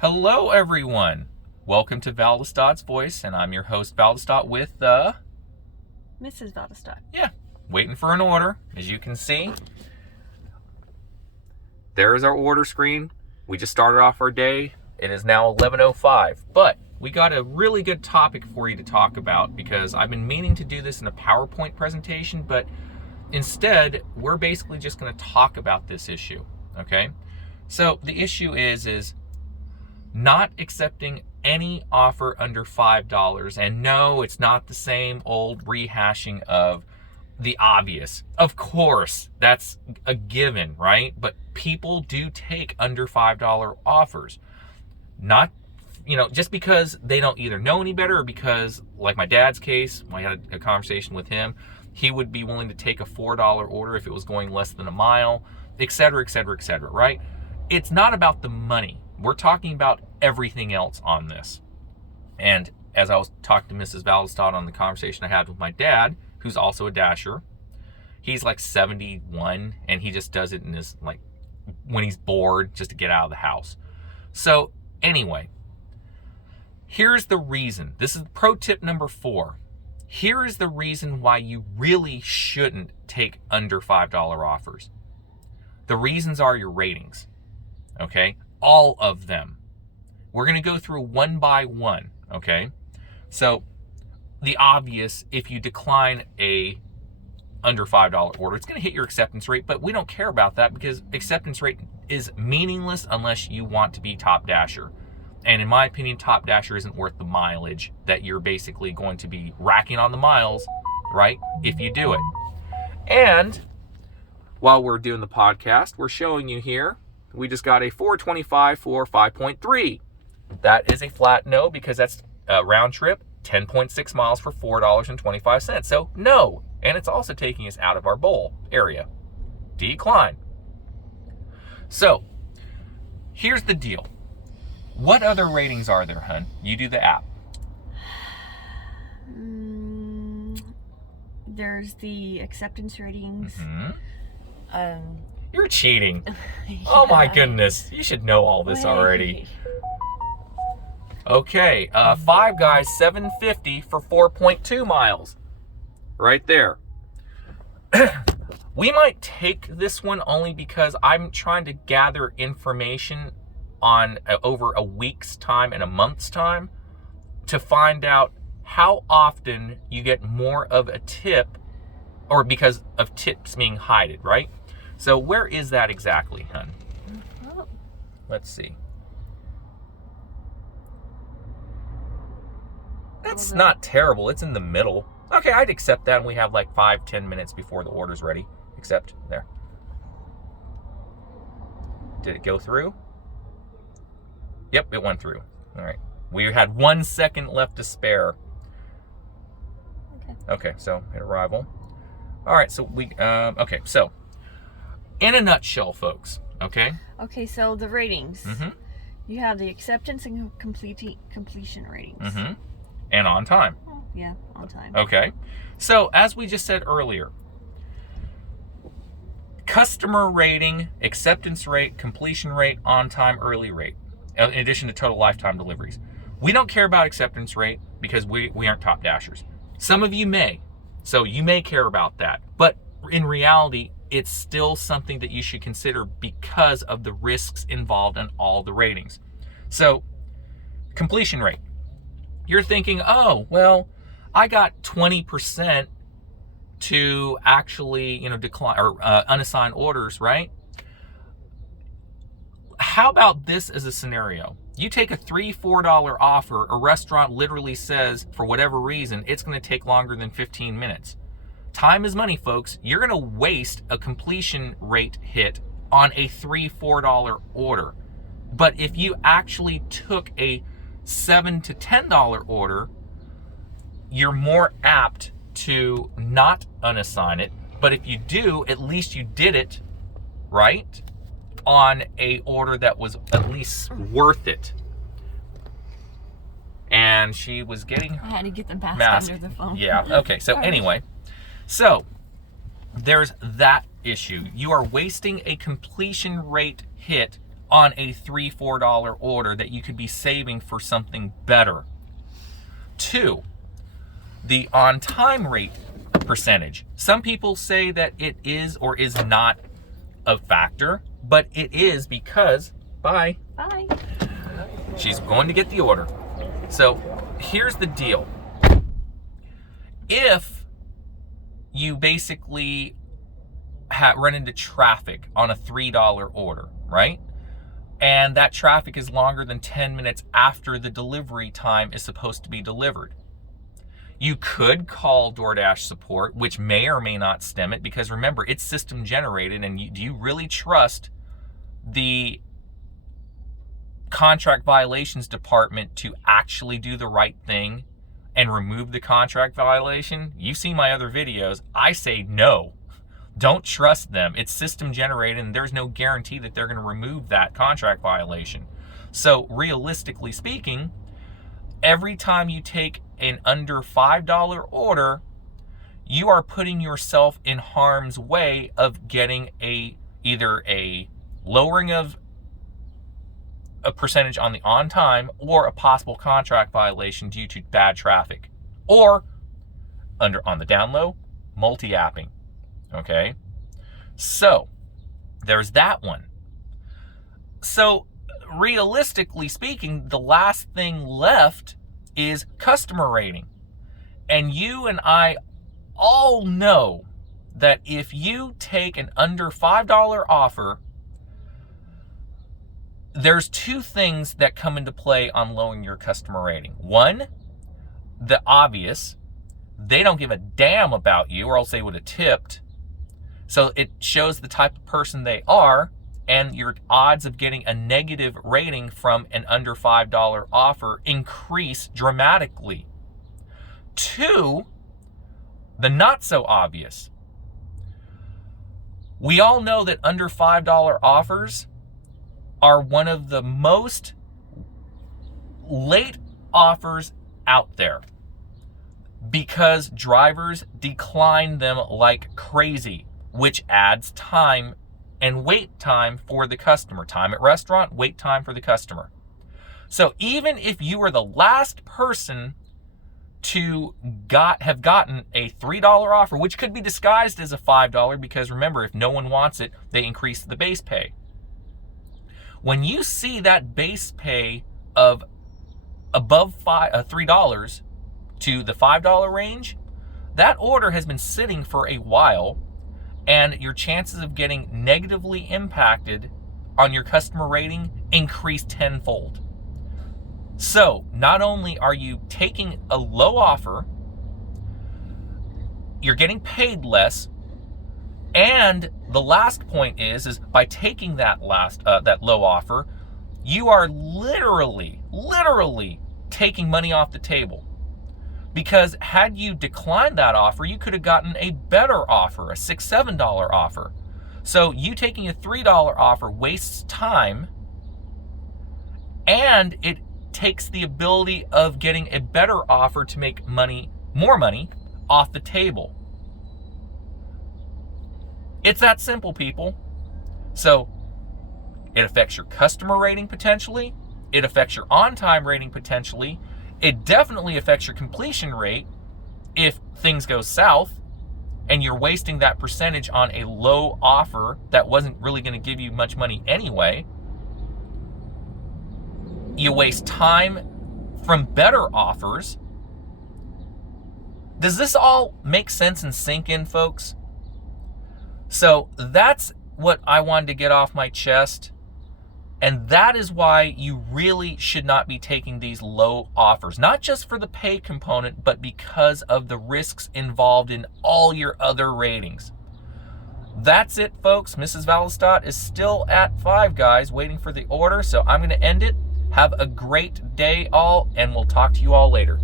Hello, everyone. Welcome to Valdestad's Voice, and I'm your host, Valdestad, with Mrs. Valdestad. Yeah, waiting for an order. As you can see, there is our order screen. We just started off our day. It is now 11:05, but we got a really good topic for you to talk about because I've been meaning to do this in a PowerPoint presentation, but instead, we're basically just going to talk about this issue, okay? So the issue is not accepting any offer under $5. And no, it's not the same old rehashing of the obvious. Of course, that's a given, right? But people do take under $5 offers. Not, just because they don't either know any better or because, like my dad's case, I had a conversation with him, he would be willing to take a $4 order if it was going less than a mile, et cetera, et cetera, et cetera, right? It's not about the money. We're talking about everything else on this. And as I was talking to Mrs. Valdestad on the conversation I had with my dad, who's also a dasher, he's like 71 and he just does it in his, when he's bored, just to get out of the house. So anyway, here's the reason. This is pro tip number 4. Here is the reason why you really shouldn't take under $5 offers. The reasons are your ratings, okay? All of them. We're going to go through one by one, okay? So the obvious, if you decline a under $5 order, it's going to hit your acceptance rate, but we don't care about that because acceptance rate is meaningless unless you want to be top dasher. And in my opinion, top dasher isn't worth the mileage that you're basically going to be racking on the miles, right? If you do it. And while we're doing the podcast, we're showing you here, we just got a 425 for 5.3. That is a flat no because that's a round trip, 10.6 miles for $4.25. So no. And it's also taking us out of our bowl area. Decline. So here's the deal. What other ratings are there, hun? You do the app. There's the acceptance ratings. Mm-hmm. You're cheating. Yeah. Oh my goodness. You should know all this already. Okay, Five Guys 750 for 4.2 miles. Right there. We might take this one only because I'm trying to gather information on over a week's time and a month's time to find out how often you get more of a tip, or because of tips being hided, right? So where is that exactly, hun? Let's see. That's not terrible. It's in the middle. Okay, I'd accept that, and we have like 5-10 minutes before the order's ready. Accept. There. Did it go through? Yep, it went through. All right. We had 1 second left to spare. Okay, so hit arrival. All right, so okay, so in a nutshell, folks, okay? Okay, so the ratings. Mm-hmm. You have the acceptance and completion ratings. Mm-hmm. And on time. Oh, yeah, on time. Okay. So, as we just said earlier, customer rating, acceptance rate, completion rate, on time, early rate, in addition to total lifetime deliveries. We don't care about acceptance rate because we aren't top dashers. Some of you may. So you may care about that. But in reality, it's still something that you should consider because of the risks involved in all the ratings. So, completion rate. You're thinking, oh, well, I got 20% to actually, decline or unassigned orders, right? How about this as a scenario? You take a $3-4 offer, a restaurant literally says, for whatever reason, it's going to take longer than 15 minutes. Time is money, folks. You're going to waste a completion rate hit on a $3-4 order. But if you actually took a $7 to $10 order, you're more apt to not unassign it. But if you do, at least you did it, right? On a order that was at least worth it. And she was getting... I had to get the mask under the phone. Yeah, okay. So anyway, so there's that issue. You are wasting a completion rate hit on a $3, $4 order that you could be saving for something better. 2, the on-time rate percentage. Some people say that it is or is not a factor, but it is because, bye. She's going to get the order. So here's the deal. If you basically run into traffic on a $3 order, right? And that traffic is longer than 10 minutes after the delivery time is supposed to be delivered. You could call Doordash support, which may or may not stem it, because remember, it's system generated, and do you really trust the contract violations department to actually do the right thing and remove the contract violation? You've seen my other videos. I say no. Don't trust them. It's system generated, and there's no guarantee that they're going to remove that contract violation. So realistically speaking, every time you take an under $5 order, you are putting yourself in harm's way of getting either a lowering of a percentage on the on time, or a possible contract violation due to bad traffic, or on the down low, multi-apping. Okay, so there's that one. So realistically speaking, the last thing left is customer rating. And you and I all know that if you take an under $5 offer, there's 2 things that come into play on lowering your customer rating. One, the obvious, they don't give a damn about you, or else they would have tipped. So it shows the type of person they are, and your odds of getting a negative rating from an under $5 offer increase dramatically. 2, the not so obvious. We all know that under $5 offers are one of the most late offers out there, because drivers decline them like crazy, which adds time and wait time for the customer. Time at restaurant, wait time for the customer. So even if you are the last person to have gotten a $3 offer, which could be disguised as a $5, because remember, if no one wants it, they increase the base pay. When you see that base pay of above $3 to the $5 range, that order has been sitting for a while, and your chances of getting negatively impacted on your customer rating increase tenfold. So not only are you taking a low offer, you're getting paid less, and the last point is by taking that low offer, you are literally taking money off the table. Because had you declined that offer, you could have gotten a better offer, a $6, $7 offer. So you taking a $3 offer wastes time, and it takes the ability of getting a better offer to make more money off the table. It's that simple, people. So it affects your customer rating potentially. It affects your on-time rating potentially. It definitely affects your completion rate if things go south and you're wasting that percentage on a low offer that wasn't really going to give you much money anyway. You waste time from better offers. Does this all make sense and sink in, folks? So that's what I wanted to get off my chest. And that is why you really should not be taking these low offers. Not just for the pay component, but because of the risks involved in all your other ratings. That's it, folks. Mrs. Valestott is still at Five Guys waiting for the order. So I'm going to end it. Have a great day, all, and we'll talk to you all later.